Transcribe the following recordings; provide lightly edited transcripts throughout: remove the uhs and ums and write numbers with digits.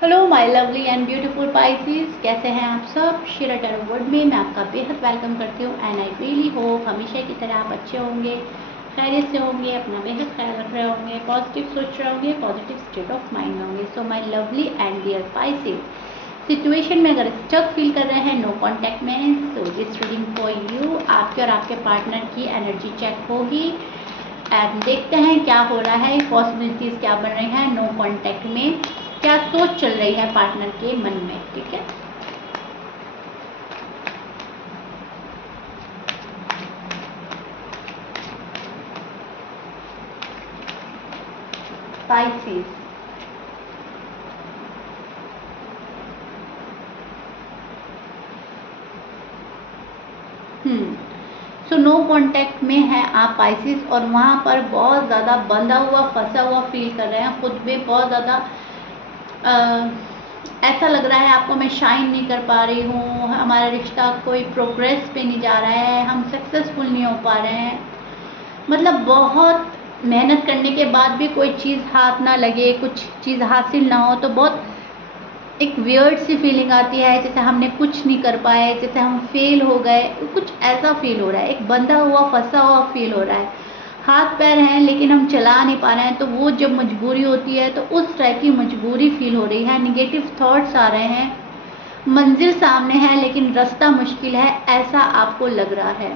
Hello my lovely and beautiful Pisces, कैसे हैं आप सब। शिरा टैरो वर्ल्ड में मैं आपका बेहद वेलकम करती हूँ एंड आई रियली होप हमेशा की तरह आप अच्छे होंगे, खैरियत से होंगे, अपना बेहद ख्याल रख रहे होंगे, पॉजिटिव सोच रहे होंगे, पॉजिटिव स्टेट ऑफ माइंड में होंगे। So my lovely and dear Pisces, situation में अगर स्टक फील कर रहे हैं नो कॉन्टैक्ट में, so this reading for you. आपके और आपके पार्टनर की एनर्जी चेक होगी एंड देखते हैं क्या हो रहा है, पॉसिबिलिटीज़ क्या बन रही हैं नो कॉन्टैक्ट में, क्या सोच चल रही है पार्टनर के मन में। ठीक है, पाइसेस। सो नो कांटेक्ट में है आप पाइसेस, और वहाँ पर बहुत ज़्यादा बंधा हुआ फंसा हुआ फील कर रहे हैं खुद में, बहुत ज़्यादा ऐसा लग रहा है आपको मैं शाइन नहीं कर पा रही हूँ, हमारा रिश्ता कोई प्रोग्रेस पे नहीं जा रहा है, हम सक्सेसफुल नहीं हो पा रहे हैं। मतलब बहुत मेहनत करने के बाद भी कोई चीज़ हाथ ना लगे, कुछ चीज़ हासिल ना हो, तो बहुत एक वियर्ड सी फीलिंग आती है, जैसे हमने कुछ नहीं कर पाए, जैसे हम फेल हो गए, कुछ ऐसा फील हो रहा है। एक बंधा हुआ फंसा हुआ फील हो रहा है, हाथ पैर हैं लेकिन हम चला नहीं पा रहे हैं। तो वो जब मजबूरी होती है तो उस टाइप की मजबूरी फील हो रही है। निगेटिव थॉट्स आ रहे हैं, मंजिल सामने है लेकिन रास्ता मुश्किल है, ऐसा आपको लग रहा है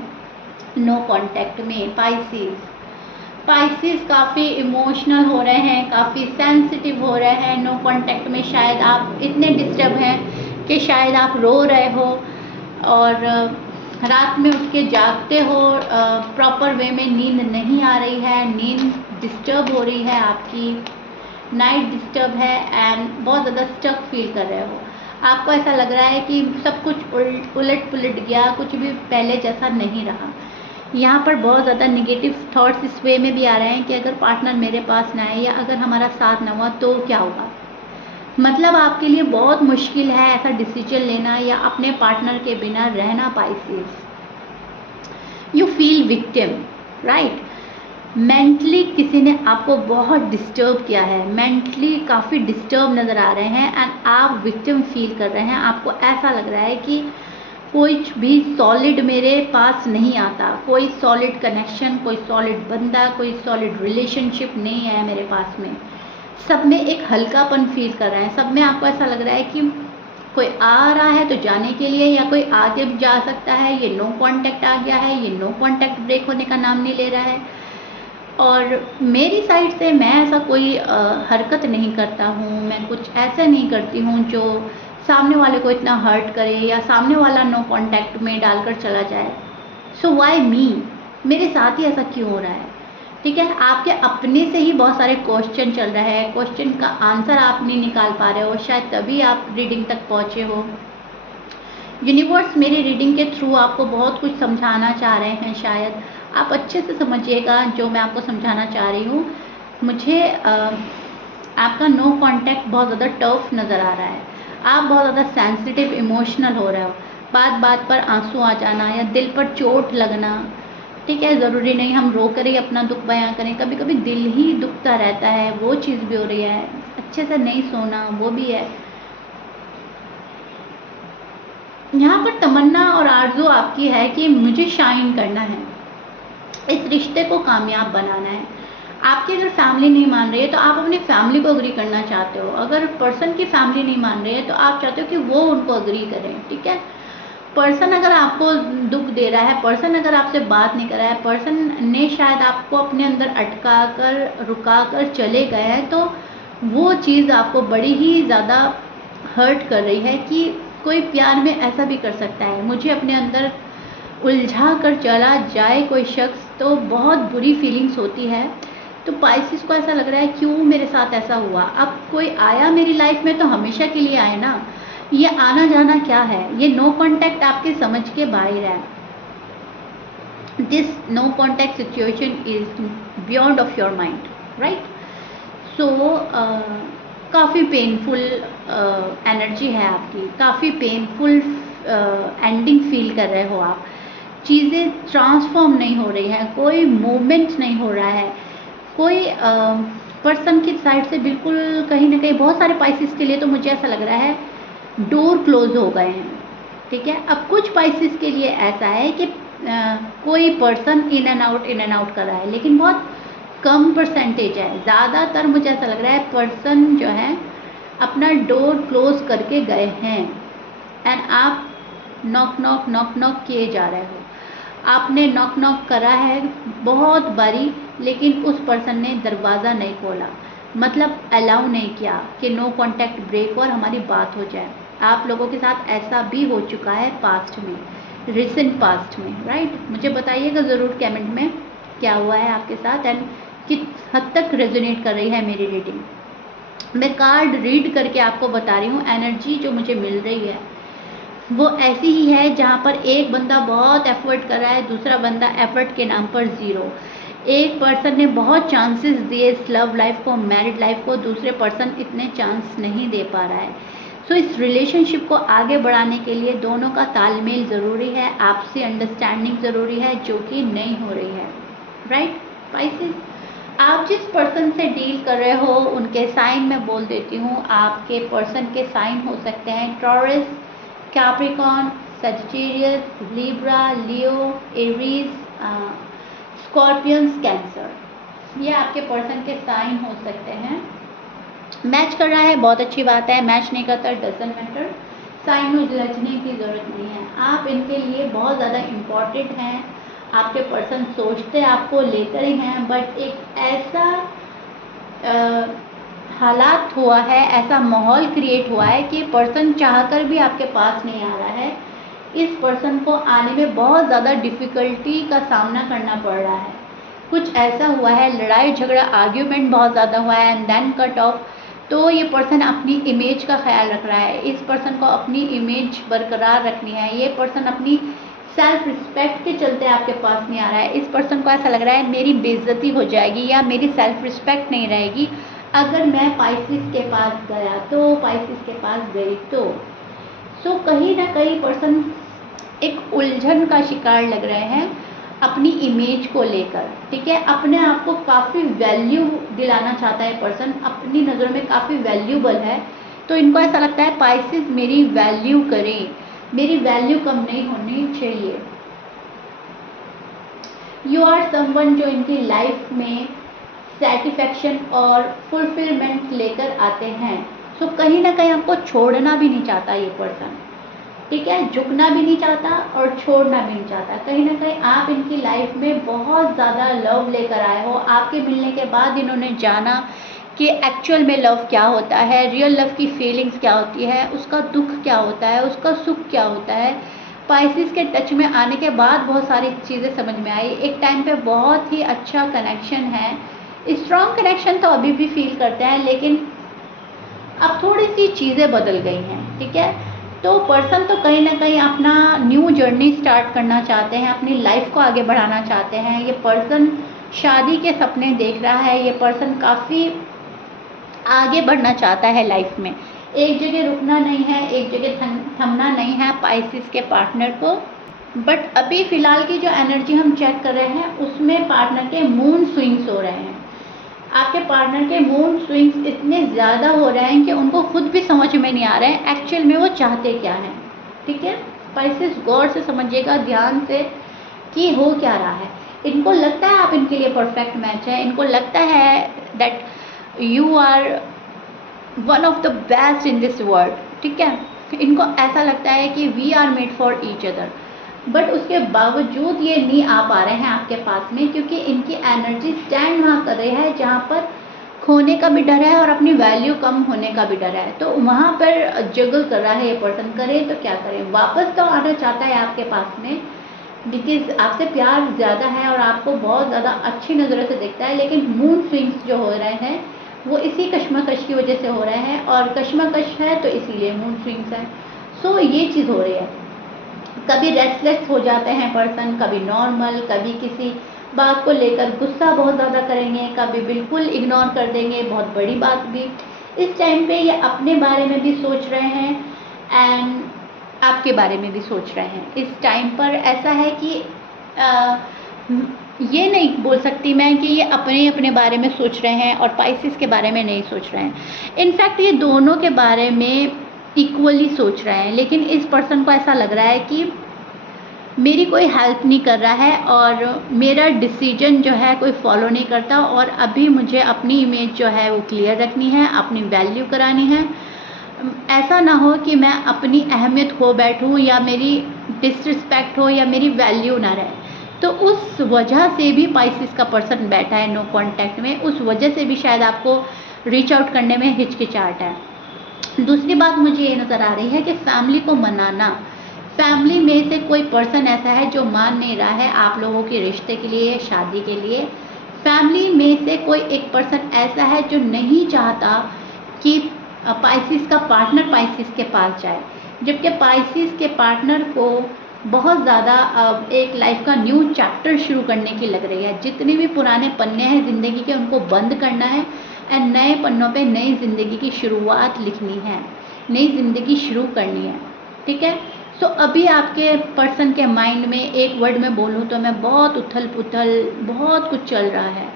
नो कांटेक्ट में। पाइसेस काफ़ी इमोशनल हो रहे हैं, काफ़ी सेंसिटिव हो रहे हैं नो कांटेक्ट में। शायद आप इतने डिस्टर्ब हैं कि शायद आप रो रहे हो और रात में उठ के जागते हो, प्रॉपर वे में नींद नहीं आ रही है, नींद डिस्टर्ब हो रही है आपकी, नाइट डिस्टर्ब है एंड बहुत ज़्यादा स्टक फील कर रहे हो। आपको ऐसा लग रहा है कि सब कुछ उलट पुलट गया, कुछ भी पहले जैसा नहीं रहा। यहाँ पर बहुत ज़्यादा नेगेटिव थॉट्स इस वे में भी आ रहे हैं कि अगर पार्टनर मेरे पास ना आए या अगर हमारा साथ ना हुआ तो क्या होगा। मतलब आपके लिए बहुत मुश्किल है ऐसा डिसीजन लेना या अपने पार्टनर के बिना रहना। Pisces, you feel victim, right. Mentally किसी ने आपको बहुत डिस्टर्ब किया है, मेंटली काफ़ी डिस्टर्ब नज़र आ रहे हैं एंड आप विक्टिम फील कर रहे हैं। आपको ऐसा लग रहा है कि कोई भी सॉलिड मेरे पास नहीं आता, कोई सॉलिड कनेक्शन, कोई सॉलिड बंदा, कोई सॉलिड रिलेशनशिप नहीं है मेरे पास में। सब में एक हल्कापन फील कर रहे हैं, सब में आपको ऐसा लग रहा है कि कोई आ रहा है तो जाने के लिए या कोई आगे भी जा सकता है। ये नो कांटेक्ट आ गया है, ये नो कांटेक्ट ब्रेक होने का नाम नहीं ले रहा है। और मेरी साइड से मैं ऐसा कोई हरकत नहीं करता हूँ, मैं कुछ ऐसा नहीं करती हूँ जो सामने वाले को इतना हर्ट करे या सामने वाला नो कांटेक्ट में डालकर चला जाए। सो व्हाई मी, मेरे साथ ही ऐसा क्यों हो रहा है। ठीक है, आपके अपने से ही बहुत सारे क्वेश्चन चल रहे हैं, क्वेश्चन का आंसर आप नहीं निकाल पा रहे हो, शायद तभी आप रीडिंग तक पहुँचे हो। यूनिवर्स मेरी रीडिंग के थ्रू आपको बहुत कुछ समझाना चाह रहे हैं, शायद आप अच्छे से समझिएगा जो मैं आपको समझाना चाह रही हूँ। मुझे आपका नो कांटेक्ट बहुत ज़्यादा टफ नज़र आ रहा है, आप बहुत ज़्यादा सेंसिटिव इमोशनल हो रहे हो, बात बात पर आंसू आ जाना या दिल पर चोट लगना। ठीक है, ज़रूरी नहीं हम रो कर ही अपना दुख बयां करें, कभी कभी दिल ही दुखता रहता है, वो चीज़ भी हो रही है। अच्छे से नहीं सोना, वो भी है। यहाँ पर तमन्ना और आरज़ू आपकी है कि मुझे शाइन करना है, इस रिश्ते को कामयाब बनाना है। आपकी अगर फैमिली नहीं मान रही है तो आप अपनी फैमिली को अग्री करना चाहते हो, अगर पर्सन की फैमिली नहीं मान रही है तो आप चाहते हो कि वो उनको अग्री करें। ठीक है, पर्सन अगर आपको दुख दे रहा है, पर्सन अगर आपसे बात नहीं कर रहा है, पर्सन ने शायद आपको अपने अंदर अटका कर रुका कर चले गए हैं, तो वो चीज़ आपको बड़ी ही ज़्यादा हर्ट कर रही है कि कोई प्यार में ऐसा भी कर सकता है, मुझे अपने अंदर उलझा कर चला जाए कोई शख्स, तो बहुत बुरी फीलिंग्स होती है। तो पाइसेस को ऐसा लग रहा है क्यों मेरे साथ ऐसा हुआ। अब कोई आया मेरी लाइफ में तो हमेशा के लिए आए ना, ये आना जाना क्या है। ये नो कांटेक्ट आपके समझ के बाहर है। This no contact situation is beyond of your mind, right. So काफ़ी पेनफुल एनर्जी है आपकी, काफ़ी पेनफुल एंडिंग फील कर रहे हो आप। चीज़ें ट्रांसफॉर्म नहीं हो रही हैं, कोई मूवमेंट नहीं हो रहा है, कोई पर्सन की साइड से बिल्कुल कहीं ना कहीं बहुत सारे पाइसिस के लिए तो मुझे ऐसा लग रहा है डोर क्लोज हो गए हैं, ठीक है। अब कुछ पाइसिस के लिए ऐसा है कि कोई पर्सन इन एंड आउट कर रहा है, लेकिन बहुत कम परसेंटेज है। ज़्यादातर मुझे ऐसा लग रहा है पर्सन जो है अपना डोर क्लोज करके गए हैं एंड आप नॉक नॉक नॉक नॉक किए जा रहे हो। आपने नॉक नॉक करा है बहुत बारी, लेकिन उस पर्सन ने दरवाज़ा नहीं खोला, मतलब अलाउ नहीं किया कि नो कांटेक्ट ब्रेक और हमारी बात हो जाए। आप लोगों के साथ ऐसा भी हो चुका है पास्ट में, रिसेंट पास्ट में, राइट। मुझे बताइएगा ज़रूर कमेंट में क्या हुआ है आपके साथ एंड किस हद तक रेजोनेट कर रही है मेरी रीडिंग। मैं कार्ड रीड करके आपको बता रही हूँ, एनर्जी जो मुझे मिल रही है वो ऐसी ही है जहाँ पर एक बंदा बहुत एफर्ट कर रहा है, दूसरा बंदा एफर्ट के नाम पर ज़ीरो। एक पर्सन ने बहुत चांसेस दिए इस लव लाइफ को, मैरिड लाइफ को, दूसरे पर्सन इतने चांस नहीं दे पा रहा है। सो इस रिलेशनशिप को आगे बढ़ाने के लिए दोनों का तालमेल ज़रूरी है, आपसी अंडरस्टैंडिंग ज़रूरी है, जो कि नहीं हो रही है, राइट। पाइसेस, आप जिस पर्सन से डील कर रहे हो उनके साइन मैं बोल देती हूँ। आपके पर्सन के साइन हो सकते हैं टॉरस, कैप्रिकॉर्न, सजिटेरियस, लिब्रा, लियो, एरीज, स्कॉर्पियंस, कैंसर। ये आपके पर्सन के साइन हो सकते हैं। मैच कर रहा है बहुत अच्छी बात है, मैच नहीं करता डजंट मैटर। साइन में उलझने की ज़रूरत नहीं है। आप इनके लिए बहुत ज़्यादा इम्पॉर्टेंट हैं। आपके पर्सन सोचते आपको लेकर ही हैं, बट एक ऐसा हालात हुआ है, ऐसा माहौल क्रिएट हुआ है कि पर्सन चाहकर भी आपके पास नहीं आ रहा है। इस पर्सन को आने में बहुत ज़्यादा डिफ़िकल्टी का सामना करना पड़ रहा है। कुछ ऐसा हुआ है, लड़ाई झगड़ा आर्ग्यूमेंट बहुत ज़्यादा हुआ है एंड देन कट ऑफ। तो ये पर्सन अपनी इमेज का ख्याल रख रहा है। इस पर्सन को अपनी इमेज बरकरार रखनी है। ये पर्सन अपनी सेल्फ रिस्पेक्ट के चलते आपके पास नहीं आ रहा है। इस पर्सन को ऐसा लग रहा है मेरी बेइज्जती हो जाएगी या मेरी सेल्फ रिस्पेक्ट नहीं रहेगी अगर मैं पाइसिस के पास गया तो, पाइसिस के पास गई तो। सो कहीं ना कहीं पर्सन एक उलझन का शिकार लग रहे हैं अपनी इमेज को लेकर, ठीक है। अपने आप को काफ़ी वैल्यू दिलाना चाहता है पर्सन, अपनी नज़रों में काफ़ी वैल्यूबल है। तो इनको ऐसा लगता है पाइसिस मेरी वैल्यू करें, मेरी वैल्यू कम नहीं होनी चाहिए। यू आर समवन जो इनकी लाइफ में सेटिस्फैक्शन और फुलफिलमेंट लेकर आते हैं। सो कहीं ना कहीं आपको छोड़ना भी नहीं चाहता ये पर्सन, ठीक है। झुकना भी नहीं चाहता और छोड़ना भी नहीं चाहता। कहीं ना कहीं आप इनकी लाइफ में बहुत ज़्यादा लव लेकर आए हो। आपके मिलने के बाद इन्होंने जाना कि एक्चुअल में लव क्या होता है, रियल लव की फीलिंग्स क्या होती है, उसका दुख क्या होता है, उसका सुख क्या होता है। पाइसिस के टच में आने के बाद बहुत सारी चीज़ें समझ में आई। एक टाइम पे बहुत ही अच्छा कनेक्शन है, स्ट्रॉन्ग कनेक्शन तो अभी भी फील करते हैं, लेकिन अब थोड़ी सी चीज़ें बदल गई हैं, ठीक है। तो पर्सन तो कहीं ना कहीं अपना न्यू जर्नी स्टार्ट करना चाहते हैं, अपनी लाइफ को आगे बढ़ाना चाहते हैं। ये पर्सन शादी के सपने देख रहा है। ये पर्सन काफ़ी आगे बढ़ना चाहता है लाइफ में, एक जगह रुकना नहीं है, एक जगह थमना नहीं है पाइसिस के पार्टनर को। बट अभी फ़िलहाल की जो एनर्जी हम चेक कर रहे हैं उसमें पार्टनर के मून स्विंग्स हो रहे हैं। आपके पार्टनर के मूड स्विंग्स इतने ज़्यादा हो रहे हैं कि उनको खुद भी समझ में नहीं आ रहे हैं एक्चुअल में वो चाहते क्या हैं, ठीक है। पाइसेस गौर से समझिएगा, ध्यान से, कि हो क्या रहा है। इनको लगता है आप इनके लिए परफेक्ट मैच है। इनको लगता है that you are one of the best in this world, ठीक है। इनको ऐसा लगता है कि we are made for each other. But उसके बावजूद ये नहीं आ पा रहे हैं आपके पास में, क्योंकि इनकी एनर्जी स्टैंड वहाँ कर रही है जहाँ पर खोने का भी डर है और अपनी वैल्यू कम होने का भी डर है। तो वहाँ पर जगल कर रहा है ये पर्सन। करे तो क्या करें, वापस तो आना चाहता है आपके पास में, बिकॉज आपसे प्यार ज़्यादा है और आपको बहुत ज़्यादा अच्छी नज़रों से देखता है। लेकिन मूड स्विंग्स जो हो रहे हैं वो इसी कश्मकश की वजह से हो रहे हैं, और कश्मकश है तो इसीलिए मूड स्विंग्स है। सो ये चीज़ हो रही है। कभी रेस्टलेस हो जाते हैं पर्सन, कभी नॉर्मल, कभी किसी बात को लेकर गुस्सा बहुत ज़्यादा करेंगे, कभी बिल्कुल इग्नोर कर देंगे बहुत बड़ी बात भी। इस टाइम पे ये अपने बारे में भी सोच रहे हैं एंड आपके बारे में भी सोच रहे हैं। इस टाइम पर ऐसा है कि ये नहीं बोल सकती मैं कि ये अपने अपने बारे में सोच रहे हैं और पाइसेस के बारे में नहीं सोच रहे हैं। इनफैक्ट ये दोनों के बारे में इक्वली सोच रहे हैं, लेकिन इस पर्सन को ऐसा लग रहा है कि मेरी कोई हेल्प नहीं कर रहा है और मेरा डिसीजन जो है कोई फॉलो नहीं करता, और अभी मुझे अपनी इमेज जो है वो क्लियर रखनी है, अपनी वैल्यू करानी है। ऐसा ना हो कि मैं अपनी अहमियत खो बैठूं या मेरी डिसरिस्पेक्ट हो या मेरी वैल्यू ना रहे। तो उस वजह से भी पाइसेस का पर्सन बैठा है नो कांटेक्ट में, उस वजह से भी शायद आपको रीच आउट करने में हिचकिचाहट है। दूसरी बात मुझे ये नज़र आ रही है कि फैमिली को मनाना, फैमिली में से कोई पर्सन ऐसा है जो मान नहीं रहा है आप लोगों के रिश्ते के लिए, शादी के लिए। फैमिली में से कोई एक पर्सन ऐसा है जो नहीं चाहता कि पाइसेस का पार्टनर पाइसेस के पास जाए, जबकि पाइसेस के पार्टनर को बहुत ज़्यादा एक लाइफ का न्यू चैप्टर शुरू करने की लग रही है। जितने भी पुराने पन्ने हैं ज़िंदगी के उनको बंद करना है एंड नए पन्नों पे नई ज़िंदगी की शुरुआत लिखनी है, नई ज़िंदगी शुरू करनी है। ठीक है, सो अभी आपके पर्सन के माइंड में एक वर्ड में बोलूँ तो मैं बहुत उथल पुथल, बहुत कुछ चल रहा है।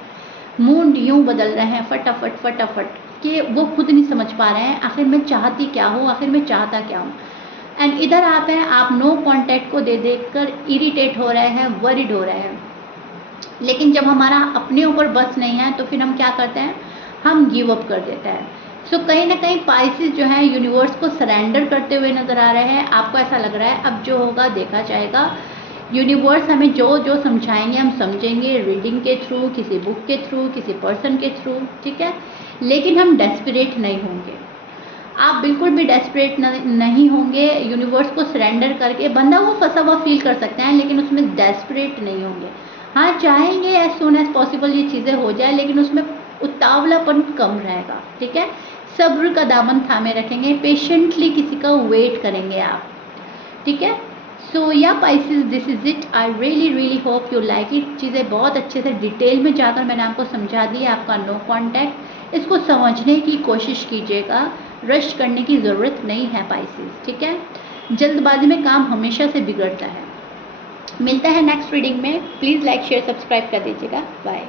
मूड यूँ बदल रहे हैं फटाफट फटाफट कि वो खुद नहीं समझ पा रहे हैं आखिर मैं चाहती क्या हूँ, आखिर मैं चाहता क्या हूँ। एंड इधर आप हैं, आप नो कांटेक्ट को देख कर इरिटेट हो रहे हैं, वरिड हो रहे हैं। लेकिन जब हमारा अपने ऊपर बस नहीं है तो फिर हम क्या करते हैं, हम गिव अप कर देते हैं। सो कहीं ना कहीं पाइसेस जो है यूनिवर्स को सरेंडर करते हुए नज़र आ रहे हैं। आपको ऐसा लग रहा है अब जो होगा देखा जाएगा, यूनिवर्स हमें जो जो समझाएंगे हम समझेंगे, रीडिंग के थ्रू, किसी बुक के थ्रू, किसी पर्सन के थ्रू। ठीक है, लेकिन हम डेस्परेट नहीं होंगे, आप बिल्कुल भी डेस्परेट नहीं होंगे। यूनिवर्स को सरेंडर करके बंदा वो फंसा हुआ फील कर सकते हैं, लेकिन उसमें डेस्परेट नहीं होंगे। हाँ, चाहेंगे एज सून एज पॉसिबल ये चीज़ें हो जाए, लेकिन उसमें उतावलापन कम रहेगा। ठीक है, सब्र का दामन थामे रखेंगे, पेशेंटली किसी का वेट करेंगे आप। ठीक है, सो या Pisces, this is it. I really hope you like it. चीज़ें बहुत अच्छे से डिटेल में जाकर मैंने आपको समझा दी है। आपका नो कॉन्टैक्ट, इसको समझने की कोशिश कीजिएगा, रश करने की ज़रूरत नहीं है पाइसेस। ठीक है, जल्दबाजी में काम हमेशा से बिगड़ता है। मिलता है नेक्स्ट रीडिंग में। प्लीज़ लाइक शेयर सब्सक्राइब कर दीजिएगा। बाय।